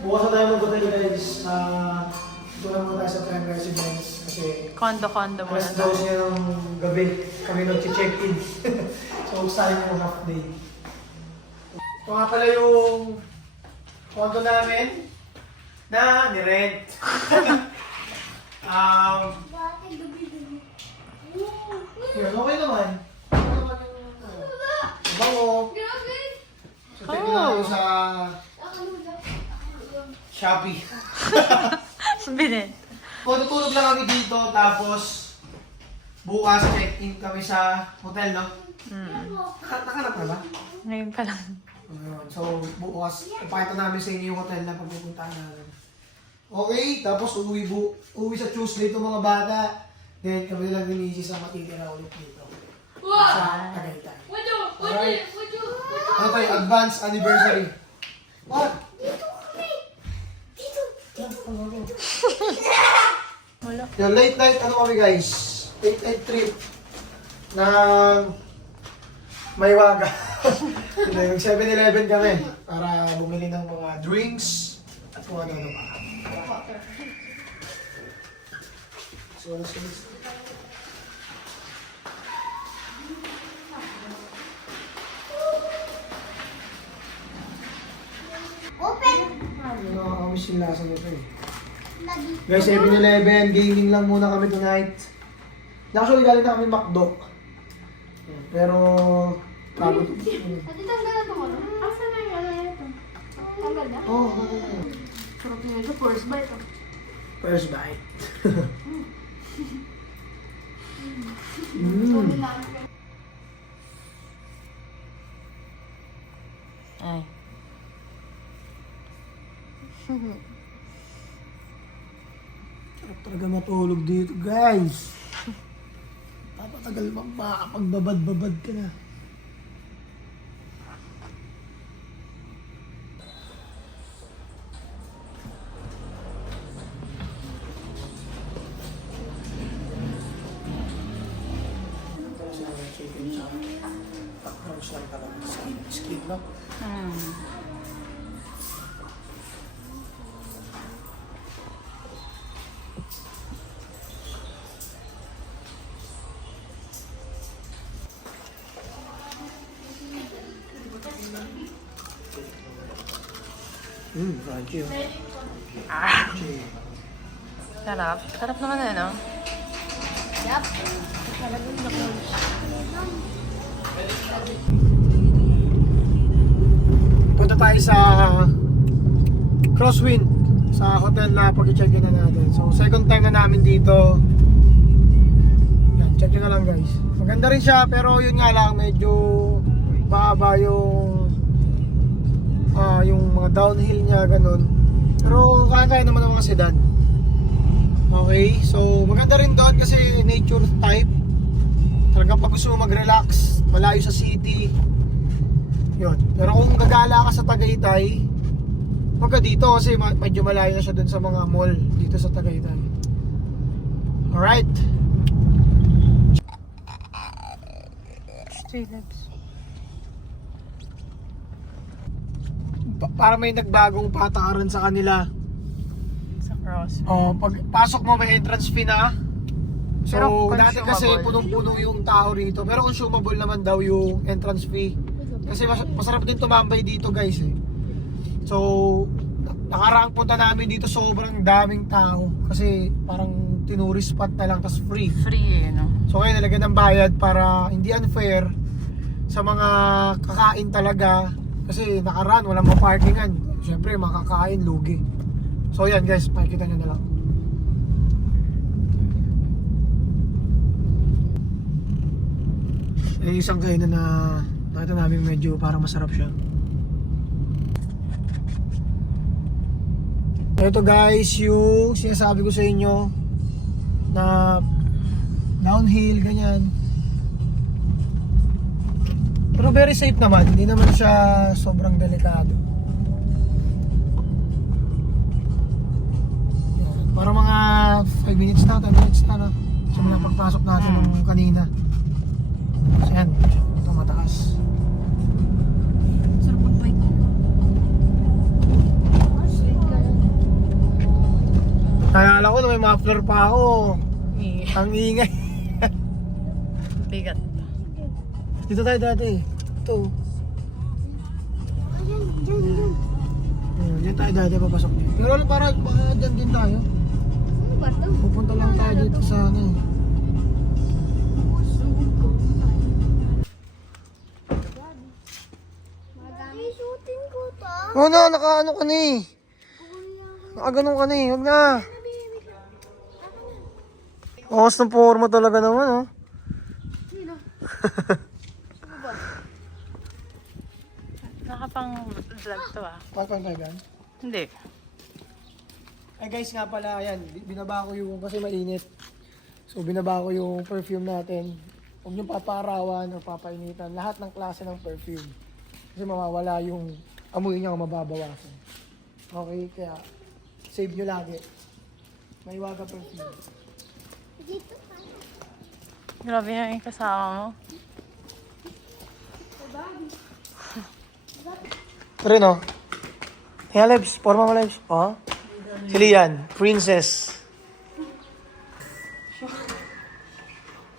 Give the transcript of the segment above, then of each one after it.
Bukas na tayo mag-hotel guys. Ito na muna tayo sa prime residence kasi Kondo-kondo muna alas 12 ng gabi kami nag-check-in. So, sayang yung half day. Ito nga pala yung condo namin na nirent. Yun, okay naman. Okay naman yung bango. So, check in natin sa Shopee. Binit. Tutulog lang kami dito, tapos bukas check-in kami sa hotel, no? Nakanap na ba? Ngayon pa lang. Ayun. So, bukas, ipakita namin sa inyo yung hotel na pagpupuntahan namin. Okay, tapos uwi sa Tuesday itong mga bata. Then, kami lang ni Mrs. ang matitira ulit dito. Sa Tagaytay. Alright. Ano tayo? Advance anniversary. What? Wala. Yung late night, ano kami guys? Late night trip ng Maywaga. Yung 7-Eleven kami para bumili ng mga drinks at kung ano-ano pa. So, let's go. Nakakamiss yung lasa nito eh. Guys, 7-Eleven, gaming lang muna kami tonight. Actually, galing na kami McDo. Pero, pagod. Ate, tanggal na ito mo. Asa na yung ano ito? Tanggal na? Oo. Sarap nyo ito. First bite. First bite. Ay. Sarap talaga matulog dito, guys. Papatagal makakapagbabad-babad ka na. Chicken chop. Backgrounds lang talaga. Skin, no? Crunchy. Crunchy. Sarap. Sarap naman eh, no? Yup. Punta tayo sa Crosswind sa hotel na pag-check-in na natin. So, second time na namin dito. Yan, check nyo na lang guys. Maganda rin siya, pero yun nga lang, medyo mahaba yung mga downhill niya, ganun. Pero kaya-kaya naman ang mga sedan. Okay, so maganda rin doon kasi nature type. Talagang pag gusto mo mag-relax, malayo sa city. Yun. Pero kung gagala ka sa Tagaytay, wag ka dito kasi medyo malayo na siya dun sa mga mall dito sa Tagaytay. Alright. Straight lips. Para may nagbagong patakaran sa kanila. Sa cross. Pag pasok mo may entrance fee na. So, Pero dati kasi consumable. punong-puno yung tao rito. Pero consumable naman daw yung entrance fee. Kasi masarap din tumambay dito guys eh. So, nakaraang punta namin dito sobrang daming tao. Kasi parang tinurist spot na lang, tas free. Free eh, no? So, kaya nalagyan ng bayad para hindi unfair sa mga kakain talaga. Kasi nakaraan, walang maparkingan. Siyempre, makakain, lugi. So, yan guys, makikita nyo na lang. Eh, isang kainan na nakita namin medyo parang masarap siya. Ito guys, yung sinasabi ko sa inyo na downhill, ganyan. Pero very safe naman, hindi naman siya sobrang delikado. Para mga 5 minutes na, 10 minutes na, no? Simula pagpasok natin ng kanina. So yan, ito mataas. Sarap mag-bike. may muffler pa ako. Eh, Ang ingay. bigat. Dito tayo dati. Ito. Diyan tayo dati papasok dito. Pero wala para baka dyan din tayo. Ano ba ito? Pupunta lang tayo dito sa ano eh. Madami shooting ko to. Oo na, naka-ano ka na eh. Nakaganon ka na eh. Huwag na. Okas ng forma talaga naman oh. Sino? Nakapang-vlog to ah. Pakpan tayo gan. Hindi. Ay guys nga pala, ayan, binaba ko yung, kasi mainit. So binaba ko yung perfume natin. Huwag niyong paparawan o papainitan. Lahat ng klase ng perfume. Kasi mawawala yung amoy niya o mababawasan. Okay, kaya save nyo lagi. May Waga perfume. Dito. Grabe na yung kasama mo. Pero no? Kaya Lebs, forma mo Lebs. Oh. Si Lian, princess.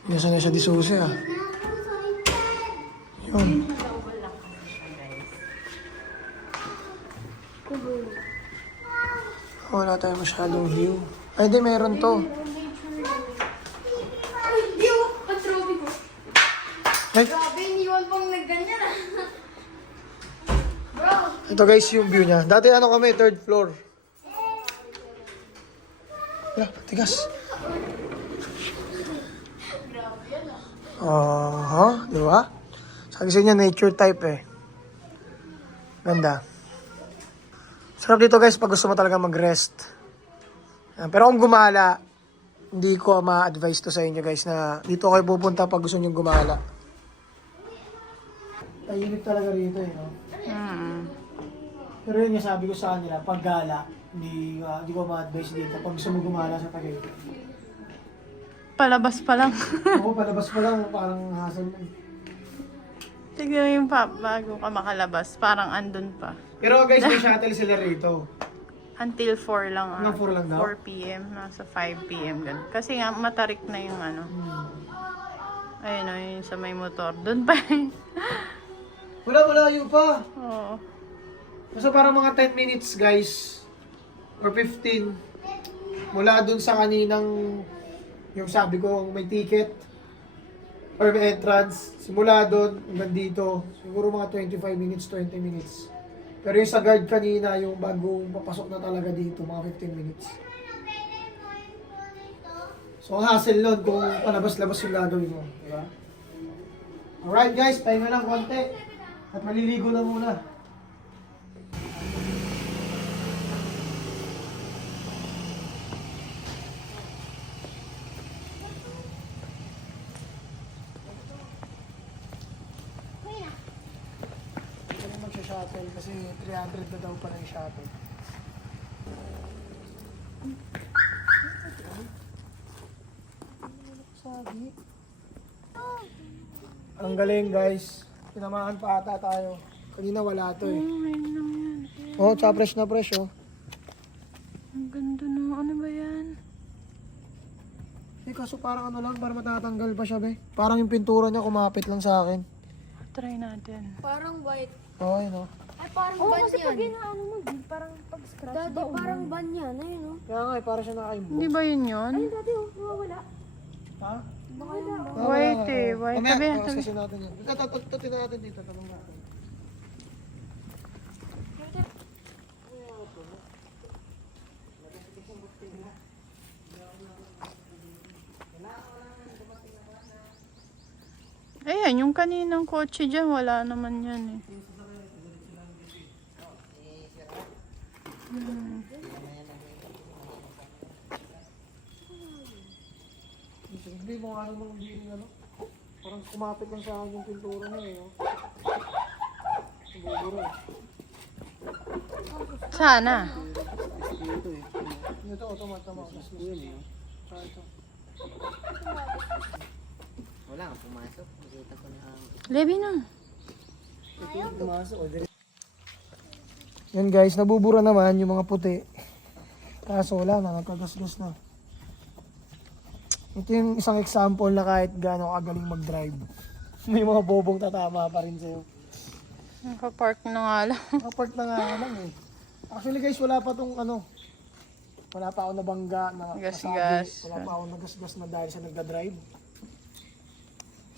Nasaan na siya di susi ah. Yun. Wala tayo masyadong view. Ay, hindi, meron to. Ay, di oh! Ang trophy ko. Ay, Grabe, iniwan pang nagganyan ah. Bro! ito guys yung view niya. Dati ano kami, third floor. Wala, tigas. Di ba? Sabi sa inyo, nature type eh. Ganda. Sarap dito guys pag gusto mo talaga mag-rest. Pero kung gumala, hindi ko ma-advise to sa inyo guys na dito kayo pupunta pag gusto nyo gumala. Tahimik talaga rito eh, no? Pero yun yung sabi ko sa kanila, pag gala, hindi ko ma-advise dito pag gusto mo gumala sa Tagaytay. Palabas pa lang. Ako palabas pa lang, parang hassle na. Tignan mo yung bago ka makalabas. Parang andun pa. Pero guys, may shuttle sila rito. Until 4 lang ah. Hanggang 4 lang daw? 4 p.m. Nasa 5 p.m. ganun. Kasi nga matarik na yung ano. Ayun o, yung sa may motor. Doon pa yun. Wala, malayo pa. Oo. Basta parang mga 10 minutes guys. Or 15. Mula dun sa kaninang, yung sabi ko, may ticket. Or may entrance. Simula dun, hanggang dito. Siguro mga 25 minutes, 20 minutes. Pero yung sa guard kanina, yung bago papasok na talaga dito, mga 15 minutes. So, ang hassle nun kung palabas-labas yung gagawin mo. Diba? Alright guys, pahinga lang konti. At maliligo na muna. Hindi magsha-shuttle kasi 300 na daw pala yung shuttle. Sabi. Ang galing guys. Pinamahan pa ata tayo. Kanina wala to eh. Ayun lang yan. Oh, tsaka fresh na fresh oh. Ang ganda no. Ano ba yan? Eh kaso parang ano lang, para matatanggal pa siya be. Parang yung pintura niya kumapit lang sa akin. Try natin. Parang white. Oo, yun oh. Ay, parang ban yan. Kasi pag inaano mo, parang pag-scratch. Dati parang ban yan. Ayun oh. Kaya nga eh, para siya nakaimbo. Hindi ba yun yun? Ay, dati oh, nawawala. Ha? Baka yun ba? White eh. White. Mamaya, Tabi, bawas tabi. kasi natin yan. Ito natin dito, tanong natin. Ayan, yung kaninang kotse dyan, wala naman yan eh. Hindi mo nga naman hindi ano. Parang kumapit lang sa akin yung pintura niya eh. Oh. Siguro eh. Sana. Dito eh. Ito, tama. Yun eh. Ito. Wala kang pumasok. Nakita ko na ang... Lebi na. Pumasok. Yan guys, nabubura naman yung mga puti. Kaso wala na, nagkagasgas na. Ito yung isang example na kahit gaano kagaling mag-drive, may mga bobong tatama pa rin sa'yo. Nakapark na nga lang. Nakapark na nga lang eh. Actually guys, wala pa tong ano, wala pa ako nabangga na Gas-gas. wala pa ako nagasgas na dahil sa nagda-drive.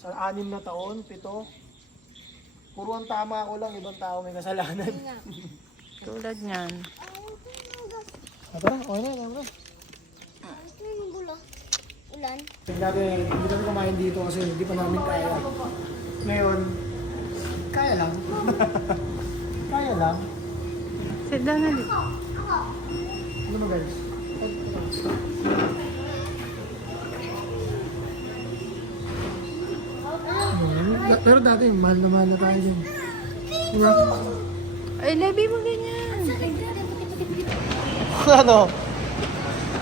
Sa 6 na taon, 7, puro ang tama ko lang, ibang tao may kasalanan. Tulad niyan. Tara, okay na, tama na. Ulan. Dati, hindi kami kumain dito kasi hindi pa namin kaya. Ngayon, kaya lang. Kaya lang. Sit down na dito. Ano mo guys? Pero dati, mahal na tayo dyan. Ay, Levi mo ganyan. Ano?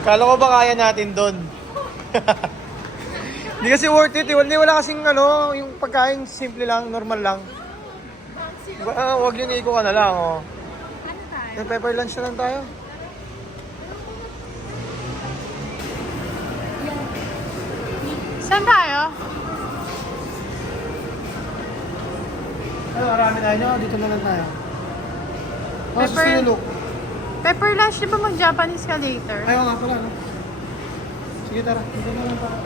Kala ko ba kaya natin doon? Hindi kasi worth it. Wala kasing ano, yung pagkain simple lang, normal lang. Huwag yun, iko ka na lang. Oh. Yung pepper lunch na lang tayo. Saan tayo? Ano, marami tayo nyo. Dito na lang tayo. Oh, Pepper- Sinulok. Pepper lunch, di ba mag-Japanese ka later? Ayaw nga pala, no? Sige, tara. Dito na lang tayo.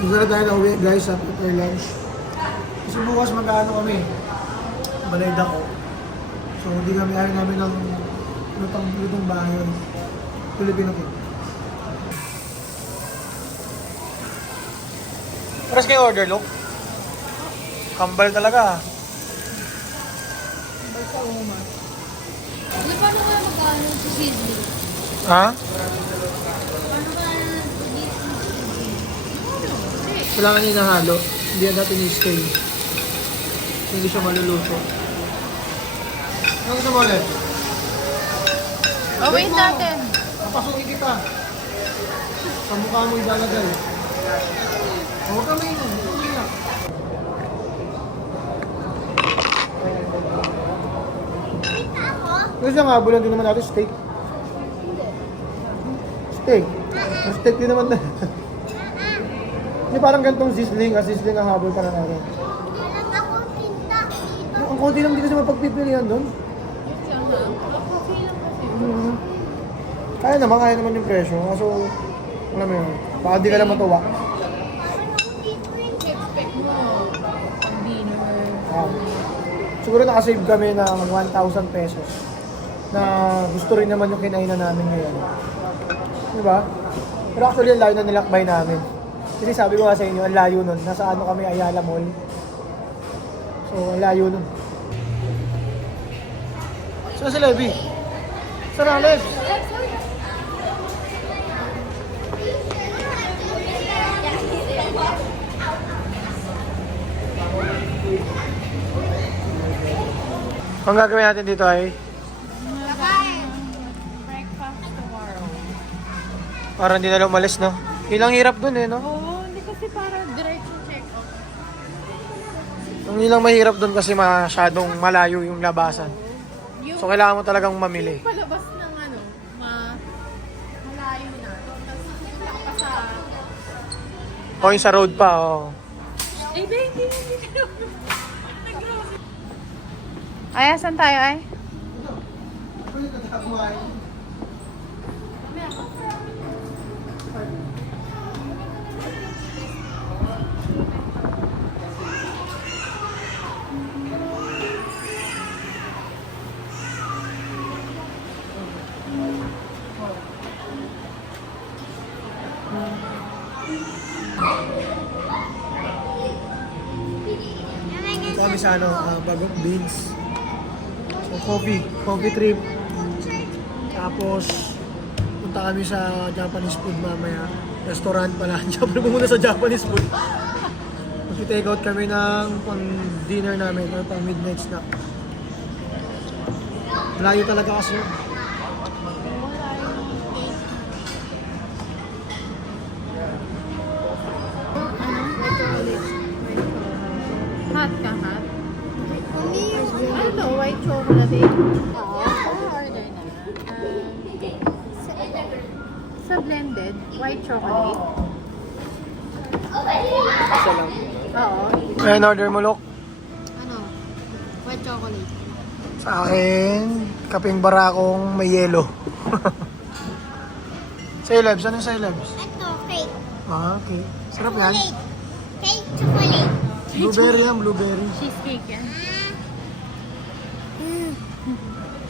Dito na tayo na uwi, guys, sa pepper lunch. Kasi bukas mag-ano kami. Balay dako. So, hindi kami ayaw namin ng lutong bahay. Filipino food. Paras kayo order, look. Kambal talaga. Kambal sa uma. Di paano ka mag-ano sa sizzling? Ha? Paano ka Wala ka nahalo. Hindi yan natin i-stay. Hindi siya maluluto. Ano gusto mo ulit? Oh, wait natin. Papasukin kita. Sa mukha mo ilalagay. Huwag kami yun. Huwag kami yun. Gusto nga, bulan din naman natin steak. Steak. Steak din naman na. Hindi parang gantong sizzling. Sizzling ang habol pa na natin. Ang konti lang din kasi mapagpipilihan doon. Kaya naman yung presyo. Kaso, alam mo yun, baka di ka lang matuwa. Siguro nakasave kami ng 1,000 pesos na gusto rin naman yung kinainan namin ngayon. Diba? Pero actually, ang layo na nilakbay namin. Kasi sabi ko nga sa inyo, ang layo nun. Nasa ano kami, Ayala Mall. So, ang layo nun. Saan si Levi? Saan ang Lev? Ang gagawin natin dito ay Breakfast tomorrow. parang hindi na umalis, no? Ilang hirap dun eh, no? Oo, hindi kasi para diretso check-up. Ang ilang mahirap dun kasi masyadong malayo yung labasan. Yung So, kailangan mo talagang mamili. palabas ng ano, malayo na. Tapos pupunta ka pa sa... O yung sa road pa, oh. Eh, ba, hindi. Ay, asan tayo ay? Kami sa ano, bagong beans. So, coffee trip. Tapos, punta kami sa Japanese food mamaya. Restaurant pala. Japan muna sa Japanese food. Mag-take out kami ng pang dinner namin or pang midnight snack. Malayo talaga kasi yun. Hot ka, ha? chocolate. Order na. Sa blended, white chocolate. Isa lang. Oo. Ayan, order mo, Lok. Ano? White chocolate. Sa akin, kaping barakong may yelo. Celebs, anong celebs? Ito, cake. Ah, okay. Sarap yan. Cake chocolate. Blueberry yan, blueberry. Cheesecake yan.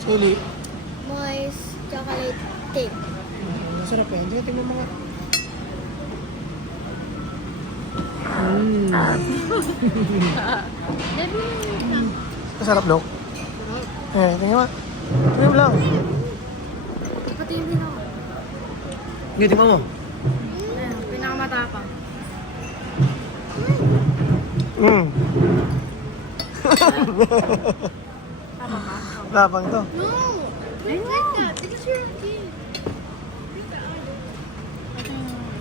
Sili. Moist chocolate cake. Sarap yan. Tingnan mo mga... Masarap, Lok. Eh, tingnan mo. Tingnan mo lang. Pati yung pinaka. Hindi, tingnan mo. Pinakamatapang. Lapang to. No! Drink like that. Because you're a kid.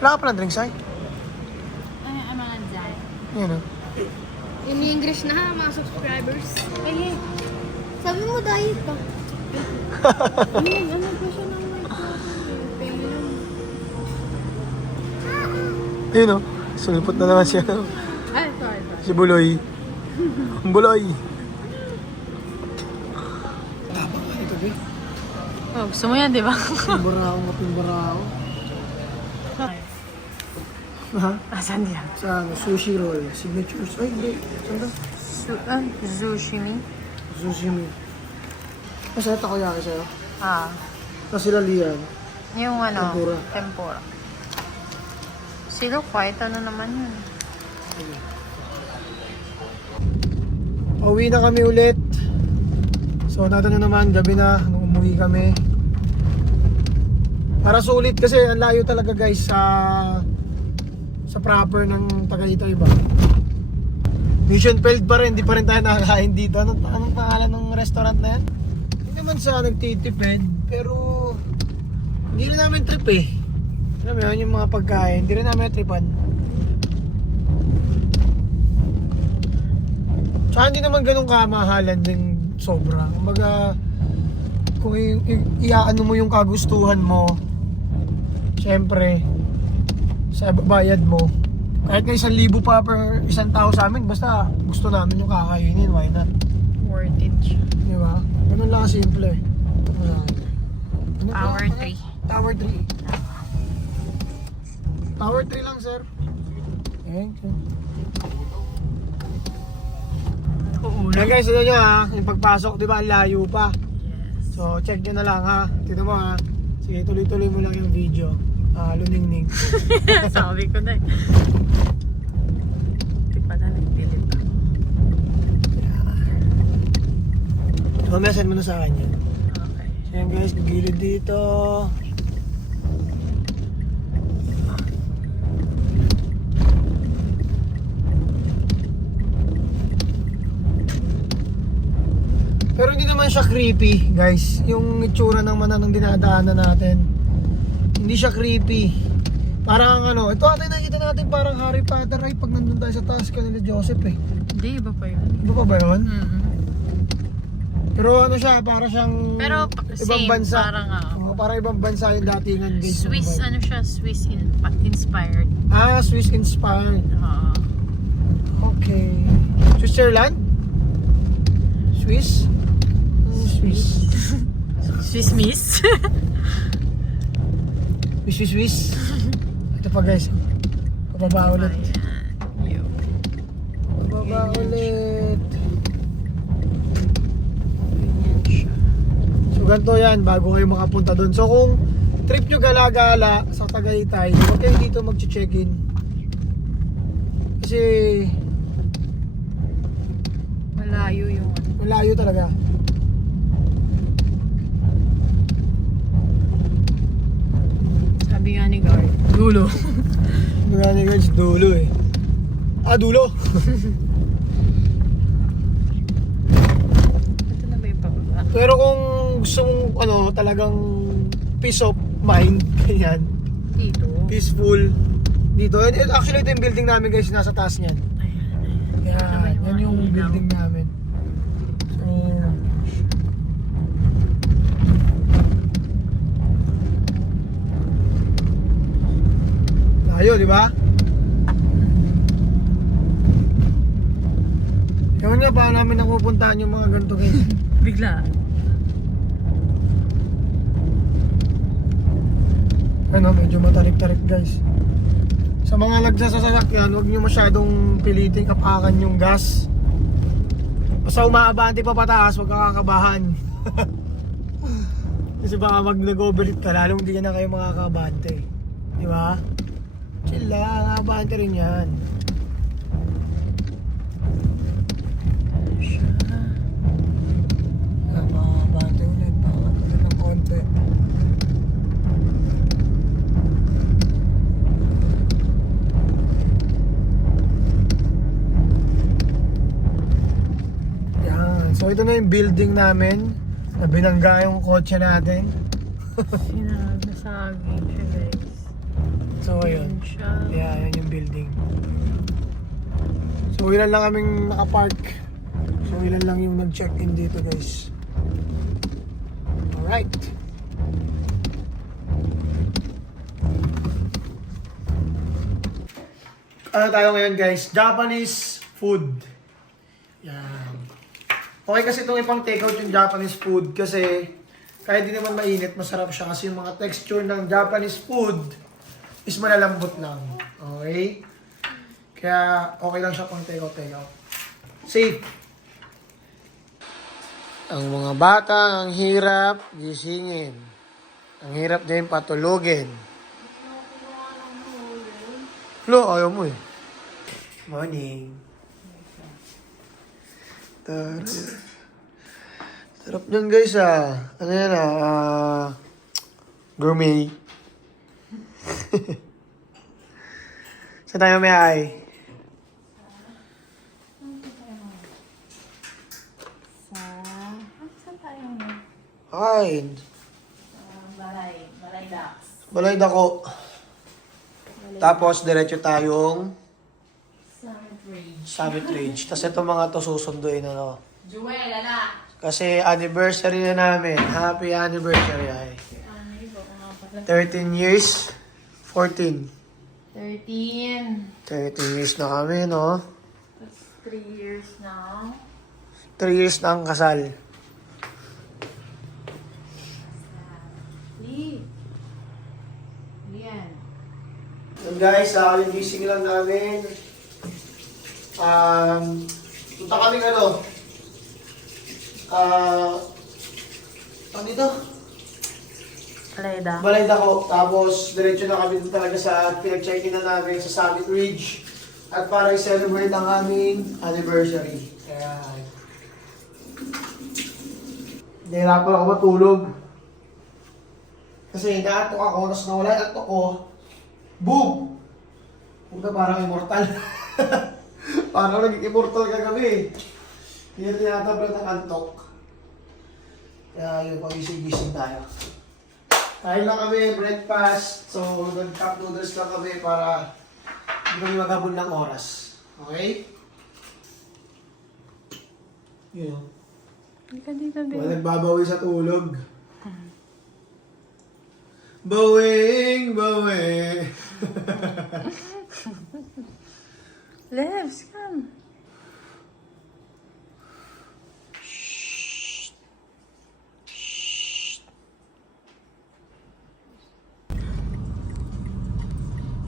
Wala ka pa ng drinks, ay? Ay, ang mga dyan. Yan, o. In English na ha, mga subscribers. Ay, sabi mo diet pa. Ano ba siya ng white chocolate? Yun, o. Sulpot na naman siya. Ay, sorry. Si Buloy. Buloy. Tapang ka nito, Be. Oh, gusto mo yan, di ba? Pimbaraw. Ha? Asan yan? Sa sushi roll. Signatures. Ay, hindi. Saan ka? Sushimi? Sushi mo. Masaya takoyaki sa'yo. Ah. Tapos sila Lian. Yung ano? Tempura. Tempura. Silo, kahit ano naman yun. Pauwi na kami ulit. So, nato na naman. Gabi na. Nung umuwi kami. Para sulit kasi ang layo talaga guys sa proper ng Tagaytay ba. Mission failed pa rin, hindi pa rin tayo nakakain dito. Anong pangalan ng restaurant na yan? Hindi naman sa nagtitipid, pero hindi rin namin trip eh. Alam mo yun, yung mga pagkain, hindi rin namin tripan. Tsaka hindi naman ganun kamahalan din sobra. Kumbaga, kung iaano mo yung kagustuhan mo, syempre, sa bayad mo, kahit nga 1,000 pa per isang tao sa amin, basta gusto namin yung kakainin, why not? Worth it. Di ba? Ganun lang simple. Hour 3. Tower 3. Tower 3 lang, sir. Thank you. Yan guys, ano nyo ha, yung pagpasok, di ba, ang layo pa. So, check nyo na lang ha. Tignan mo ha. Sige, tuloy-tuloy mo lang yung video. Luningning. Sabi ko na eh. Hindi pa na nagdilit ako. Mamaya send mo na sa akin yan. Okay. So yan guys, gilid dito. Pero hindi naman siya creepy guys. Yung itsura ng mananang dinadaanan natin, hindi siya creepy. Parang ano, ito ate nakita natin parang Harry Potter ay pag nandun tayo sa taas kanila Joseph eh. Hindi, iba pa yun. Iba pa ba yun? Mm-hmm. Pero ano siya, para siyang Pero ibang same, bansa. parang Parang ibang bansa yung datingan guys. Swiss, ano siya, Swiss inspired. Swiss inspired. Okay. Switzerland? Swiss? Swiss. Swiss Miss. Swiss. Ito pa guys. Pababa ulit. Pababa ulit. So ganito yan bago kayo makapunta doon. So kung trip nyo gala-gala sa Tagaytay, huwag kayo dito mag-check-in. Kasi Malayo yung ano. malayo talaga. Sabi nga ni guard. Dulo. Marami guys, dulo eh. Dulo! Ito na ba yung pababa? Pero kung gusto mong ano, talagang peace of mind, ganyan, Dito. peaceful, dito. Actually, ito yung building namin guys, nasa taas niyan. Yan yung building namin. So, Layo, di ba? Ewan nga, paano namin napupuntahan yung mga ganito guys. Bigla. Ano, medyo matarik-tarik guys. Sa mga nagsasasakyan, huwag nyo masyadong piliting kapakan yung gas. Basta umaabante pa pataas, huwag kakakabahan. Kasi baka mag nag-overheat ka, lalong hindi ka na kayo makakabante. Di ba? Chill lang, abante rin yan. Makakabante ulit, pakakabante ng konti. Yan. So ito na yung building namin na binangga yung kotse natin. Sinasagin siya guys. So ayun. Yun siya. Yeah, yan yung building. So ilan lang kaming nakapark. So ilan lang yung nag-check-in dito guys. Alright. Ano tayo ngayon guys? Japanese food. Yan. Okay kasi itong ipang take-out yung Japanese food kasi kahit di naman mainit, masarap siya kasi yung mga texture ng Japanese food is malalambot lang. Okay? Kaya okay lang siya pang take-out. Safe. Ang mga bata, ang hirap gisingin. Ang hirap din patulogin. Flo, ayaw mo eh. Morning. Sarap nyan guys ah. Ano yan gourmet. Saan tayo may ay? Saan tayo mo? Kain. Balay Dax. Balay dako. Tapos diretso tayong Summit Range. Summit Ridge. Tapos ito mga to susunduin ano. Joel, ala! Kasi anniversary na namin. Happy anniversary ay. 13 years. 14. 13. 13 years na kami, no? That's 3 years now. 3 years na ang kasal. Lee. Yan. So guys, gising lang namin. Punta kami ano? Ano dito? Balay Dax. Balay dako. Tapos diretso na kami dun talaga sa pinag-check-in na namin sa Summit Ridge. At para i-celebrate ang aming anniversary. Kaya nahirapan ako matulog. Kasi naatok ako, tapos nawala yung atok ko. Boom! Punta parang immortal. Parang naging immortal kagabi. Hindi na tinatablat ang antok. Kaya yun, pagising-gising tayo. Kain lang kami, breakfast. So, nag-cup noodles lang kami para hindi kami maghabol ng oras. Okay? Yun. Hindi ka dito, babe. Wala nagbabawi sa tulog. Bawing, bawi. Leves, come.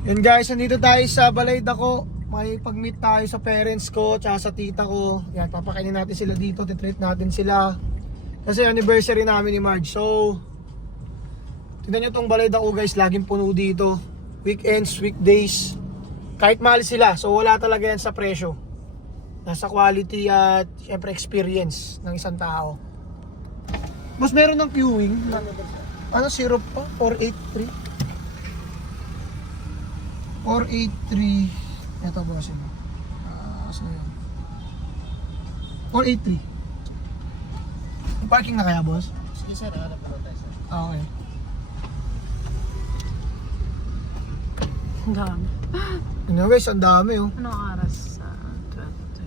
Yun guys, nandito tayo sa Balay Dako. May pag-meet tayo sa parents ko tsaka sa tita ko. Yan, papakainin natin sila dito, titreat natin sila. Kasi anniversary namin ni Marge. So, tignan nyo tong Balay Dako guys, laging puno dito. Weekends, weekdays. Kahit mahal sila, so wala talaga yan sa presyo. Nasa quality at syempre experience ng isang tao. Mas meron ng queuing. Ano, syrup pa? 483. 483. Ito boss yun. So yun. 483. Yung parking na kaya boss? Sige sir, hanap na tayo sir. Okay. Ang dami. Ano guys, ang dami oh. Anong oras? 12 to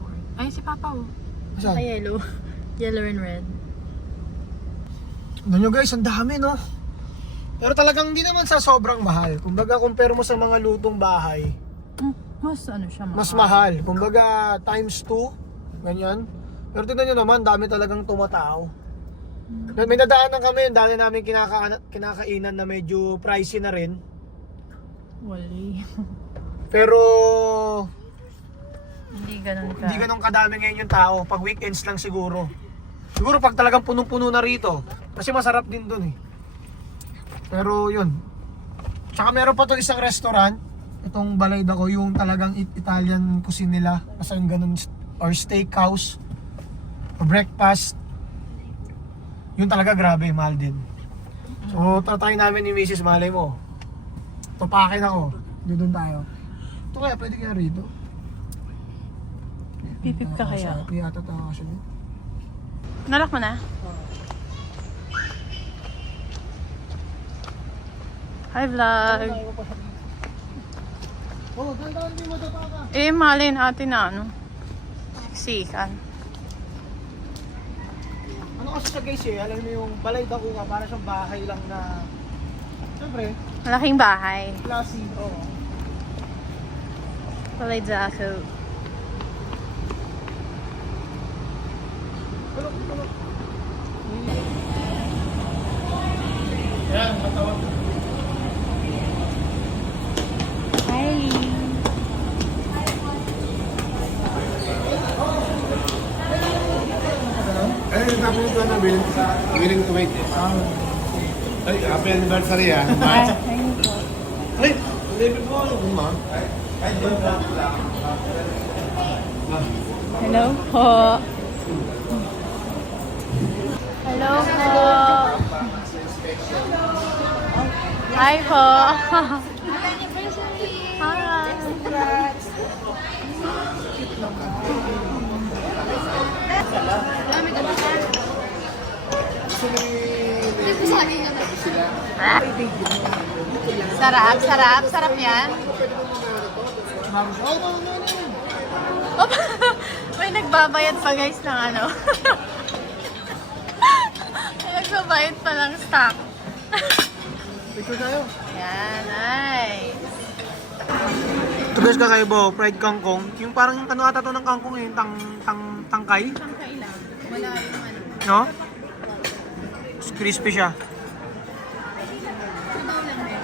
4. Ay, si Papa oh. Saan? Ay, yellow. Yellow and red. Ano nyo guys, ang dami no. Pero talagang hindi naman sa sobrang mahal. Kumbaga, compare mo sa mga lutong bahay, Mas ano siya, mas mahal. Kumbaga, times 2, ganyan. Pero tignan nyo naman, dami talagang tumatao. May nadaanan kami, yung dali namin kinakainan na medyo pricey na rin. Wali. Pero, Hindi ganun ka. hindi ganun kadami ngayon yung tao. Pag weekends lang siguro. Siguro pag talagang punong-puno na rito. Kasi masarap din dun eh. Pero yun. Tsaka meron pa to isang restaurant. Itong Balayda ko, yung talagang Italian cuisine nila. Basta yung ganun, or steakhouse. Or breakfast. Yun talaga grabe, mahal din. So, tatry namin ni Mrs. Malay mo. Tupakin ako. Doon tayo. Ito kaya, pwede kaya rito? Pipip ka kaya? Kaya ata tayo actually. Nalak mo na? Hi vlog! Oh, ganda hindi mo tataka. Malay natin na ano? Sikan. Ano kasi siya guys eh, alam mo yung Balayda ko nga, para siyang bahay lang na, siyempre, Malaking bahay. classy. Oo. Palay ako. Tulog. Yan, matawag. Hi! Eh, tapos ko na willing to wait. Ay, happy anniversary ah. Ay, libre po ako ma. Hello po! Hello po! Hi po! Hi! Hindi ko sa akin na. Sarap yan. Oh, may nagbabayad pa guys ng ano. May nagbabayad pa ng stock. Picture tayo. Yan, nice. Ito guys, kakaiba, fried kangkong. Yung parang ano ata to ng kangkong eh, tangkay. Tangkay lang. Wala yung ano. No? Crispy siya. Sabaw lang eh.